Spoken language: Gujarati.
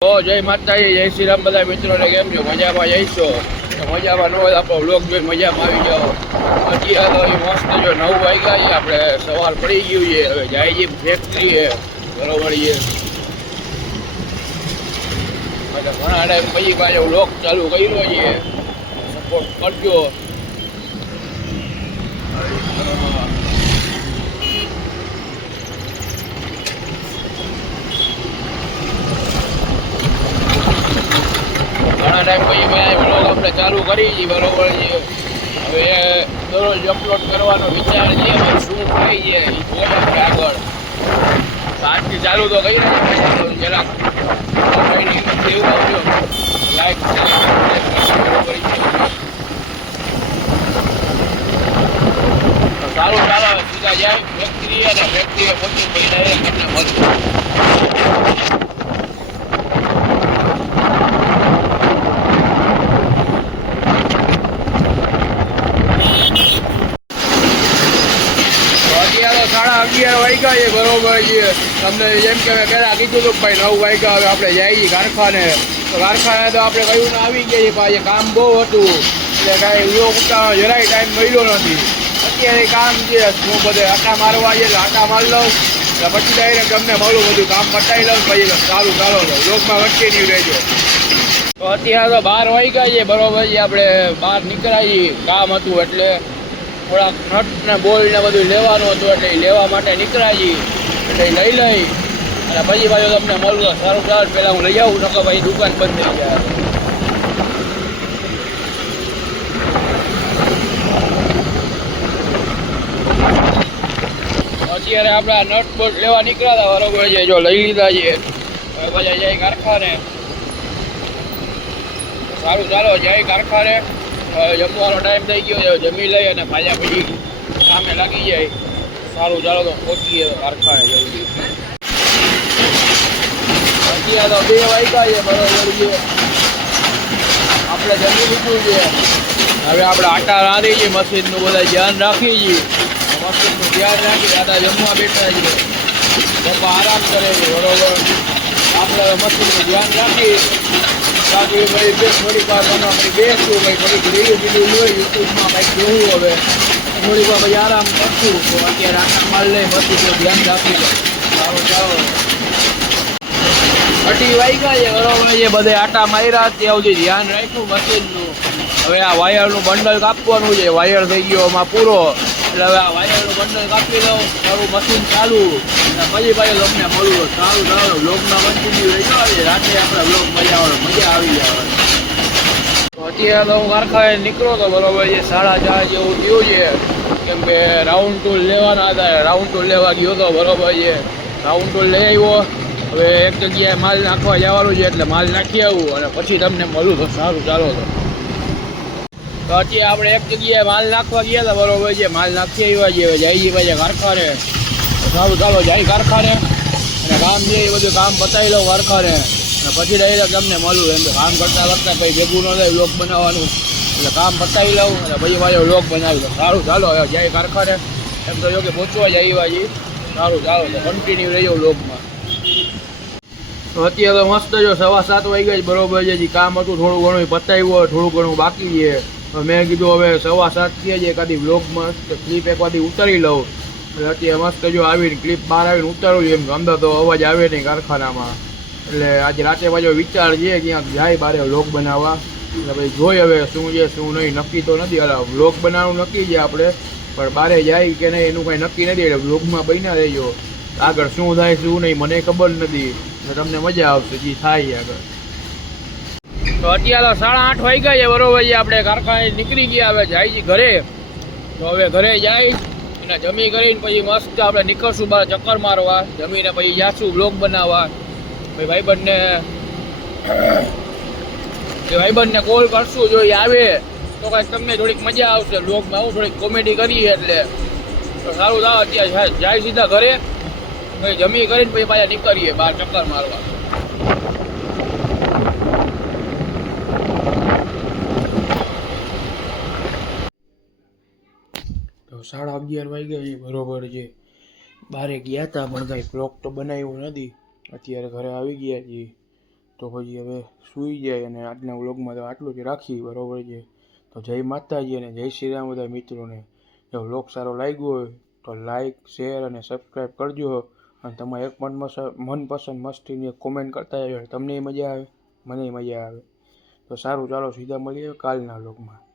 તો જય માતાજી, જય શ્રી રામ બધા મિત્રોને કેમ છો? મજામાં જઈશો? મજામાં ન હોય આપણો બ્લોગ જોઈ મજામાં આવી જાઓ. અત્યારે તો એ મસ્ત જો નવ વાગ્યા છે, આપણે સવાર પડી ગયું છે. હવે જાય છે ફેક્ટરી છે બરોબર છે. એટલે ઘણા ટાઈમ પછી પાછો બ્લોગ ચાલુ કર્યો છે. સપોર્ટ કરજો. ચાલુ કરી છે બરોબર હવે દરરોજ અપલોડ કરવાનો વિચાર છે શું થાય છે આગળ. આજથી ચાલુ તો કરી જરાક લાઈક સારું ચાલો સીધા જાય ફેક્ટરી અને પહોંચી પછી ડાયરેક્ટ તમને મળશું તો અત્યારે સાડા અગિયાર વાગ્યા છે, બરોબર છે. તમને જેમ કે મેં પહેલાં કીધું હતું ભાઈ નવ વાગ્યા હવે આપણે જઈએ કારખાને. તો કારખાને તો આપણે કહ્યું ને આવી ગયા પાછી કામ બહુ હતું. એટલે કાંઈ વીડિયો ઉતારવાનો જરાય ટાઈમ મળ્યો નથી. અત્યારે કામ છે, હું બધે આટા મારવા છે આટા મારી લઉં. એટલે પછી ડાયરેક્ટ તમને મળું, બધું કામ પટાવી લઉં, પછી સારું ચાલો લોકમાં કન્ટિન્યુ રહેજો. તો અત્યારે તો બાર વાગ્યા છે, બરોબર છે, આપણે બહાર નીકળ્યા કામ હતું એટલે. થોડાક નટ ને બોલ ને બધું લેવાનું હતું એટલે લેવા માટે નીકળ્યા. છીએ એટલે લઈ લઈ. અને પછી પાછું તમને મળવું સારું ચાલ પહેલાં હું લઈ આવું, નકર પછી દુકાન બંધ થઈ જાય. અત્યારે આપણા નટ બોલ્ટ લેવા નીકળ્યા હતા બરોબર છે જો લઈ લીધા છે. પછી જાય કારખાને. સારું, ચાલો, જાય કારખાને. જમવાનો ટાઈમ થઈ ગયો જમી લઈ અને ભાજા પછી કામે લાગી જાય. સારું, ચાલો તો પહોંચીએ કારખાને જલ્દી. અત્યારે તો બે વાગ્યા છે, બરોબર આપણે જમી લીધું છે. હવે આપણે આટા રાંધી છીએ મશીનનું બધા ધ્યાન રાખીએ છીએ. મશીનનું ધ્યાન રાખી દાદા જમવા બેઠા છે પપ્પા આરામ કરે છે, બરોબર. આપણે મશીનનું ધ્યાન રાખી બાકી ભાઈ બે થોડીક વાર બનવા પછી બેસું ભાઈ થોડીક રીલ બીજું હોય યુટ્યુબમાં કંઈક જોવું હવે. થોડીક વાર પછી આરામ કરશું. તો અત્યારે આખા માલ લઈ મશીનનું ધ્યાન રાખી લો સારું, ચાલો. અટી વાગ્યા છે બરોબર બધે આટા માર્યા ત્યાં સુધી ધ્યાન રાખ્યું મશીનનું. હવે આ વાયરનું બંડલ કાપવાનું છે. વાયર થઈ ગયો, એમાં પૂરો. એટલે આ વાયરનું બંડલ કાપી દઉં મારું મશીન ચાલુ. અને પછી પાછું તમને મળવું સારું સારું. બ્લોગમાં કન્ટિન્યુ રહી જાવ છે રાત્રે આપણે બ્લોગ મજા આવે, મજા આવી જાય. અત્યારે તો હું કારખાને નીકળો તો બરોબર છે સાડા ચાર જેવું થયું છે. કેમ કે રાઉન્ડ ટૂલ લેવાના હતા. રાઉન્ડ ટૂલ લેવા ગયો હતો બરોબર છે. રાઉન્ડ ટૂલ લઈ આવ્યો. હવે એક જગ્યાએ માલ નાખવા જવાનું છે, એટલે માલ નાખી આવું અને પછી તમને મળું તો સારું, ચાલો તો. તો અત્યારે આપણે એક જગ્યાએ માલ નાખવા ગયા હતા, બરોબર છે. માલ નાખી આવ્યા છીએ જઈએ પાછા કારખાને. સારું, ચાલો જાય કારખાને. અને કામ છે, એ બધું કામ પતાવી લઉં કારખાને. અને પછી રહી તમને મળું. એમ તો કામ કરતાં કરતાં પછી ભેગું ન થાય લોક બનાવવાનું. એટલે કામ પતાવી લઉં અને પછી પાછો લોક બનાવી લઉં. સારું, ચાલો જાય કારખાને. એમ તો જો કે પહોંચવા જાય આવ્યા છીએ. સારું, ચાલો કન્ટિન્યુ રહેજો લોકમાં તો અત્યારે મસ્ત જો સવા સાત વાગ્યા જ બરોબર છે. કામ હતું, થોડું ઘણું પતાવ્યું થોડું ઘણું બાકી છે. મેં કીધું, હવે સવા સાત થયા જ એકાદી બ્લોગમાં ક્લિપ એકવાદી ઉતારી લઉં. એટલે અત્યારે મસ્ત જો આવીને ક્લિપ બહાર આવીને ઉતારું એમ અંદર તો અવાજ આવે નહીં કારખાનામાં. એટલે આજે રાતે પાછો વિચાર છે ક્યાંક જાય બારે વ્લોગ બનાવવા. એટલે પછી જોઈ હવે શું છે, શું નહીં, નક્કી તો નથી. અલા વ્લોગ બનાવવું નક્કી છે આપણે, પણ બારે જાય કે નહીં એનું કાંઈ નક્કી નથી. એટલે વ્લોગમાં બન્યા રહેજો. આગળ શું થાય, શું નહીં, મને ખબર નથી. તમને મજા આવશે, જે, થાય આગળ. તો અત્યારે સાડા આઠ વાગ્યા છે, બરોબર આપણે કારખાને નીકળી ગયા, હવે જાય છે ઘરે. તો હવે ઘરે જાય અને જમી કરીને પછી મસ્ત આપણે નીકળશું બહાર ચક્કર મારવા. જમીને પછી જાશું બ્લોગ બનાવવા. પછી ભાઈબંધને ભાઈબંધને કોલ કરશું, જો એ આવે, તો કાંઈક તમને થોડીક મજા આવશે. બ્લોગમાં આવું થોડીક કોમેડી કરીએ એટલે. તો સારું થાવ, અત્યારે જાય સીધા ઘરે. પછી જમી કરીને પછી પાછા નીકળીએ બહાર ચક્કર મારવા. તો સાડા અગિયાર વાગ્યા છે બરોબર છે બારે ગયા હતા પણ કાંઈ ક્લોક તો બનાવ્યો નથી. અત્યારે ઘરે આવી ગયા છીએ. તો પછી હવે સૂઈ જાય અને આજના વ્લોગમાં તો આટલું જ રાખી બરોબર છે. તો જય માતાજી અને જય શ્રી રામ બધા મિત્રોને. જો વ્લોગ સારો લાગ્યો હોય તો લાઈક શેર અને સબસ્ક્રાઈબ કરજો. અને તમારે એક મનપસંદ મસ્તીની કોમેન્ટ કરતા જાય તમને મજા આવે, મને મજા આવે. તો સારું, ચાલો સીધા મળીએ કાલના વ્લોગમાં